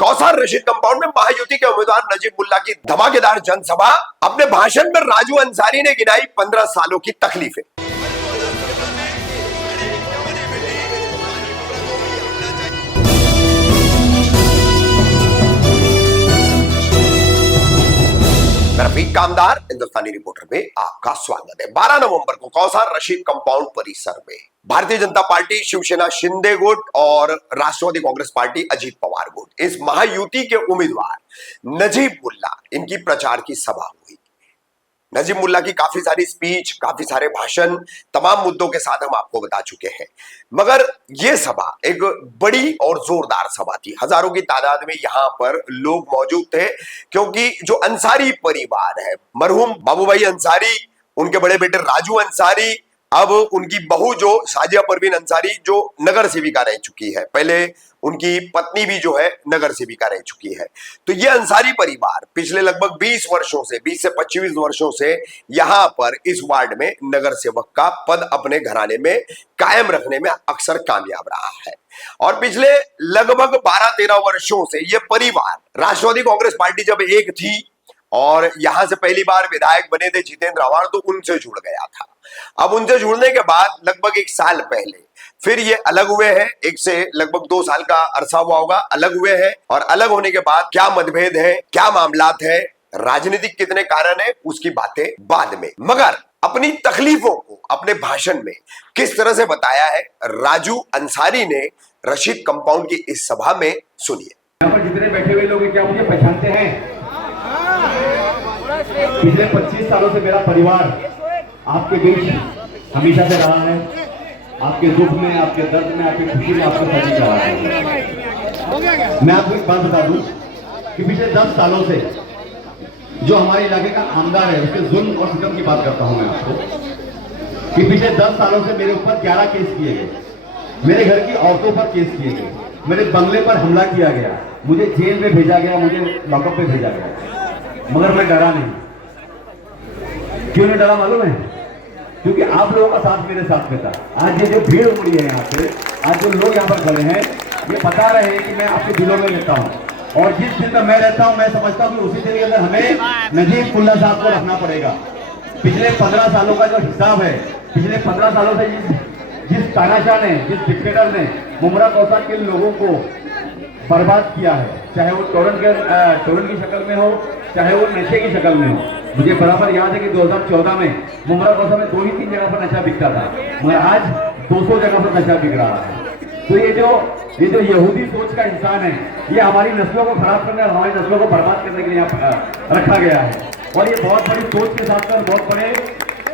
कौसार Rashid compound में महायुति के उम्मीदवार नजीब मुल्ला की धमाकेदार जनसभा। अपने भाषण में राजू अंसारी ने गिनाई 15 सालों की तकलीफें। रफीक कामदार हिंदुस्तानी रिपोर्टर में आपका स्वागत है। 12 नवंबर को कौसार रशीद कंपाउंड परिसर में भारतीय जनता पार्टी, शिवसेना शिंदे गुट और राष्ट्रवादी कांग्रेस पार्टी अजीत पवार गुट, इस महायुति के उम्मीदवार नजीब मुल्ला, इनकी प्रचार की सभा हुई। नजीब मुल्ला की काफी सारी स्पीच, काफी सारे भाषण, तमाम मुद्दों के साथ हम आपको बता चुके हैं, मगर यह सभा एक बड़ी और जोरदार सभा थी। हजारों की तादाद में यहां पर लोग मौजूद थे, क्योंकि जो अंसारी परिवार है, मरहूम बाबू भाई अंसारी, उनके बड़े बेटे राजू अंसारी, अब उनकी बहू जो साजिया परवीन अंसारी, जो नगर सेविका रह चुकी है, पहले उनकी पत्नी भी जो है नगर सेविका रह चुकी है। तो ये अंसारी परिवार पिछले लगभग 20 वर्षों से, 20 से 25 वर्षों से यहां पर इस वार्ड में नगर सेवक का पद अपने घराने में कायम रखने में अक्सर कामयाब रहा है। और पिछले लगभग 12-13 वर्षों से यह परिवार, राष्ट्रवादी कांग्रेस पार्टी जब एक थी और यहां से पहली बार विधायक बने थे जितेंद्र आव्हाड, तो उनसे जुड़ गया था। अब उनसे जुड़ने के बाद लगभग 1 साल पहले फिर ये अलग हुए हैं। एक से लगभग 2 साल का अरसा हुआ होगा अलग हुए हैं, और अलग होने के बाद क्या मतभेद है, क्या मामलात है, राजनीतिक कितने कारण है, उसकी बातें बाद में। मगर अपनी तकलीफों को अपने भाषण में किस तरह से बताया है राजू अंसारी ने रशीद कंपाउंड की इस सभा में, सुनिए। यहाँ पर जितने बैठे हुए लोग क्या मुझे पहचानते हैं? पिछले 25 सालों से मेरा परिवार आपके बीच हमेशा से रहा है। आपके दुख में, आपके दर्द में, आपकी खुशी में आपको साझी कर रहा है। मैं आपको एक बात बता दूं कि पिछले 10 सालों से जो हमारे इलाके का आमदार है, उसके जुल्म और सितम की बात करता हूं मैं आपको, कि पिछले 10 सालों से मेरे ऊपर 11 केस किए गए, मेरे घर की औरतों पर केस किए गए, मेरे बंगले पर हमला किया गया, मुझे जेल में भेजा गया, मुझे लॉकअप में भेजा गया, मगर मैं डरा नहीं। क्यों नहीं डरा मालूम है? क्योंकि आप लोगों का साथ मेरे साथ में था। आज ये जो भीड़ उमड़ी है यहाँ पे, आज जो लोग यहाँ पर खड़े हैं, ये बता रहे हैं कि मैं आपके दिलों में रहता हूँ, और जिस दिन मैं रहता हूँ, मैं समझता हूँ कि उसी दिन के अंदर हमें नजीब मुल्ला साहब को रखना पड़ेगा। पिछले 15 सालों का जो हिसाब है, पिछले 15 सालों से जिस तानाशाह ने, जिस डिक्टेटर ने मुमरा कौसार के लोगों को बर्बाद किया है, चाहे वो टोरन की शक्ल में हो, चाहे वो नशे की शक्ल में हो। मुझे बराबर याद है कि 2014 में मुमरा कौसार में 2 ही 3 जगह पर नशा बिकता था, मगर आज 200 जगह पर नशा बिक रहा है। तो ये जो यहूदी सोच का इंसान है, ये हमारी नस्लों को खराब करने और हमारी नस्लों को बर्बाद करने के लिए रखा गया है। और ये बहुत बड़ी सोच के साथ और बहुत बड़े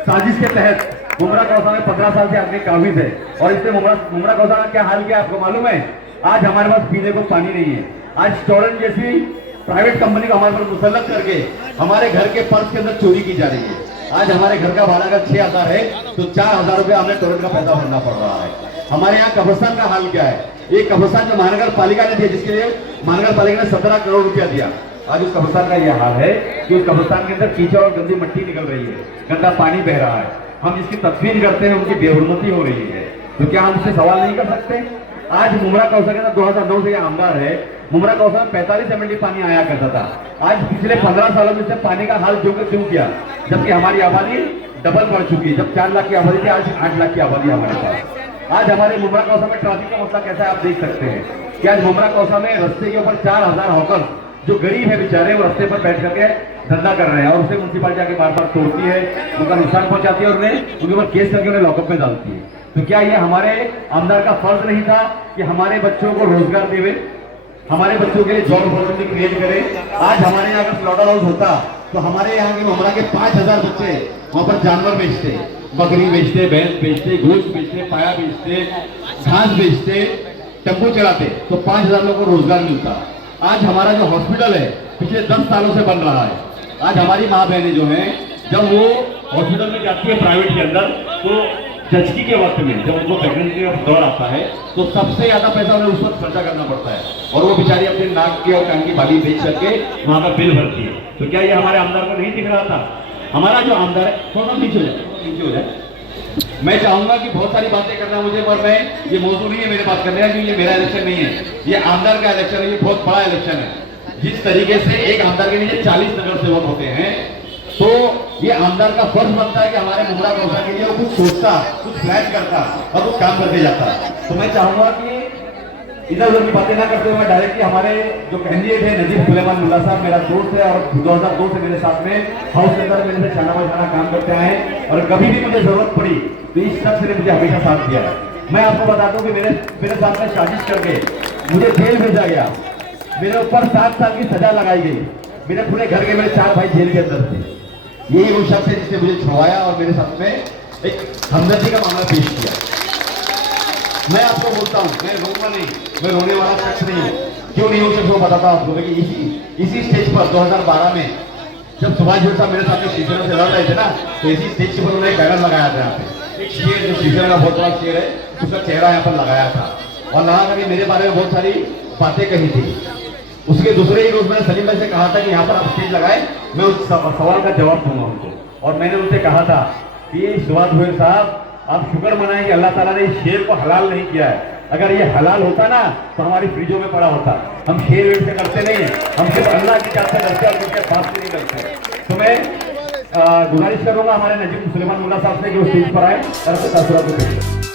साजिश के तहत मुमरा कौसार में 15 साल से आदमी काबिज है। और इससे मुमरा कौसार का क्या हाल किया आपको मालूम है? आज हमारे पास पीने को पानी नहीं है। आज टोरन जैसी प्राइवेट कंपनी को हमारे पर मुसल्लत करके हमारे घर के पर्स के अंदर चोरी की जा रही है। आज हमारे घर का भाड़ा अगर 6000 है तो 4000 रुपया हमें टोरन का पैसा भरना पड़ रहा है। हमारे यहाँ कब्रिस्तान का हाल क्या है? एक कब्रिस्तान जो महानगर पालिका ने दिया, जिसके लिए महानगर पालिका ने 17 करोड़ रुपया दिया, आज उस कब्रिस्तान का यह हाल है कि उस कब्रिस्तान के अंदर कीचड़ और गंदी मिट्टी निकल रही है, गंदा पानी बह रहा है। हम जिसकी तस्वीर करते हैं उनकी बेहुरमती हो रही है। तो क्या हम उससे सवाल नहीं कर सकते? आज मुमरा कौसार के साथ 2009 से आमदार है। मुमरा कौसार में 45 MLD पानी आया करता था। आज पिछले 15 सालों में से पानी का हाल जो क्यों किया, जबकि हमारी आबादी डबल बढ़ चुकी है। जब 4 लाख की आबादी थी, आज 8 लाख की आबादी हमारे पास। आज हमारे मुमरा कौसार में ट्रैफिक का मसला कैसा है आप देख सकते हैं कि आज मुमरा कौसार में रस्ते के ऊपर 4000 हॉकर जो गरीब है बेचारे, वो रस्ते पर बैठ करके धंधा कर रहे हैं, और उसे म्यूनसिपालिटी आके बार बार तोड़ती है, उनका नुकसान पहुंचाती है और उनके ऊपर केस करके उन्हें लॉकअप में डालती है। तो क्या ये हमारे आमदार का फर्ज नहीं था कि हमारे बच्चों को रोजगार देवे, हमारे बच्चों के लिए जॉब अपॉर्चुनिटी क्रिएट करे? आज हमारे यहाँ अगर स्लॉटर हाउस होता तो हमारे यहाँ के मुमरा के 5000 बच्चे वहां पर जानवर बेचते, बकरी बेचते, भैंस बेचते, गोश्त बेचते, पाया बेचते, घास बेचते, टेम्पो चलाते, तो 5000 लोगों को रोजगार मिलता। आज हमारा जो हॉस्पिटल है पिछले 10 सालों से बन रहा है। आज हमारी माँ बहनें जो हैं, जब वो हॉस्पिटल में जाती है प्राइवेट के अंदर, तो जचकी के वक्त में जब उनको प्रेगनेंसी का दौर आता है तो सबसे ज्यादा पैसा उन्हें उस वक्त खर्चा करना पड़ता है, और वो बेचारी अपने नाक की और कान की बाली बेच करके वहां का बिल भरती है। तो क्या ये हमारे आमदार को नहीं दिख रहा था? हमारा जो आमदार है, थोड़ा नीचे हो जाए। मैं चाहूंगा कि बहुत सारी बातें करना मुझे, पर मैं ये मौजूद नहीं है मेरे बात करने का, क्योंकि ये मेरा इलेक्शन नहीं है। ये आमदार का इलेक्शन है, ये बहुत बड़ा इलेक्शन है। जिस तरीके से एक आमदार के नीचे 40 नगर सेवक होते हैं, तो ये आमदार का फर्ज बनता है कि हमारे मुंगरा कौशा के लिए वो कुछ सोचता, कुछ प्लान करता और कुछ काम करके जाता। तो मैं चाहूंगा कि इधर उधर की बातें ना करते हुए डायरेक्टली हमारे जो कैंडिडेट है नजीब सुलेमान मुल्ला साहब मेरा दोस्त है और 2002 से मेरे साथ में हाउस के अंदर मेरे से छाना बजाना काम करते आए और कभी भी मुझे जरूरत पड़ी तो इस शख्स ने मुझे हमेशा साथ दिया है। मैं आपको बता दूं कि मेरे साथ में साजिश करके मुझे जेल भेजा गया, मेरे ऊपर 7 साल की सजा लगाई गई, मेरे पूरे घर के मेरे 4 भाई जेल के अंदर थे। यही वो शख्स है जिसने मुझे छुड़वाया और मेरे साथ में एक हमदर्दी का मामला पेश किया। मैं आपको बोलता हूँ, मैं रोऊंगा नहीं, मैं रोने वाला शख्स नहीं हूँ। क्यों नहीं हूँ शख्स को बताता हूँ आपको कि इसी स्टेज पर 2012 में जब सुभाष जी साहब मेरे साथ में शिवसेना से लड़ रहे थे ना, तो इसी स्टेज पर उन्होंने एक बैनर लगाया था यहाँ पे, एक शेर जो शिवसेना का बहुत बड़ा शेर है उसका चेहरा यहाँ पर लगाया था और लगा करके मेरे बारे में बहुत सारी बातें कही थी। उसके दूसरे ही रोज मैंने सलीम भाई से कहा था कि यहाँ पर आप स्टेज लगाए, मैं उस सवाल का जवाब दूंगा उनको। और मैंने उनसे कहा था कि सुभाष भोयर साहब आप शुक्र मनाएं कि अल्लाह ताला ने इस शेर को हलाल नहीं किया है। अगर ये हलाल होता ना तो हमारी फ्रिजों में पड़ा होता। हम शेर वेर से करते नहीं है, हम सिर्फ अल्लाह की चाहते करते हैं और उनके बात से नहीं करते। तो मैं गुजारिश करूंगा हमारे नजीब सुलेमान मुल्ला साहब से कि वो स्टेज पर आए और अपने तासुरात को पेश करें।